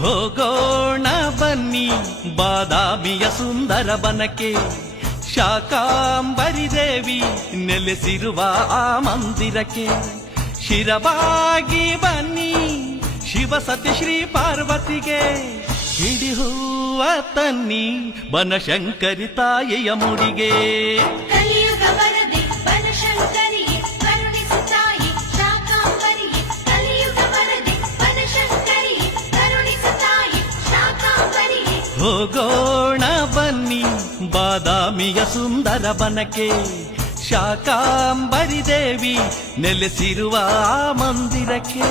ಹೋಗೋಣ ಬನ್ನಿ ಬಾದಾಮಿಯ ಸುಂದರ ಬನಕ್ಕೆ, ಶಾಕಾಂಬರಿ ದೇವಿ ನೆಲೆಸಿರುವ ಆ ಮಂದಿರಕ್ಕೆ. ಶಿರವಾಗಿ ಬನ್ನಿ ಶಿವಸತಿ ಶ್ರೀ ಪಾರ್ವತಿಗೆ, ಹಿಡಿ ಹೂವ ತನ್ನಿ ಬನಶಂಕರಿ ತಾಯಿಯ ಮುಡಿಗೆ. ಕಲಿಯುಗ ವರದೆ ಬನಶಂಕರಿಯೇ ಕರುಣಿಸು ತಾಯಿ ಶಾಕಾಂಬರಿಯೇ, ಕಲಿಯುಗ ವರದೆ ಬನಶಂಕರಿಯೇ ಕರುಣಿಸು ತಾಯಿ ಶಾಕಾಂಬರಿಯೇ. ಹೋಗೋಣ ಬನ್ನಿ ಬಾದಾಮಿಯ ಸುಂದರ ಬನಕ್ಕೆ, ಶಾಕಾಂಬರಿ ದೇವಿ ನೆಲೆಸಿರುವ ಆ ಮಂದಿರಕ್ಕೆ.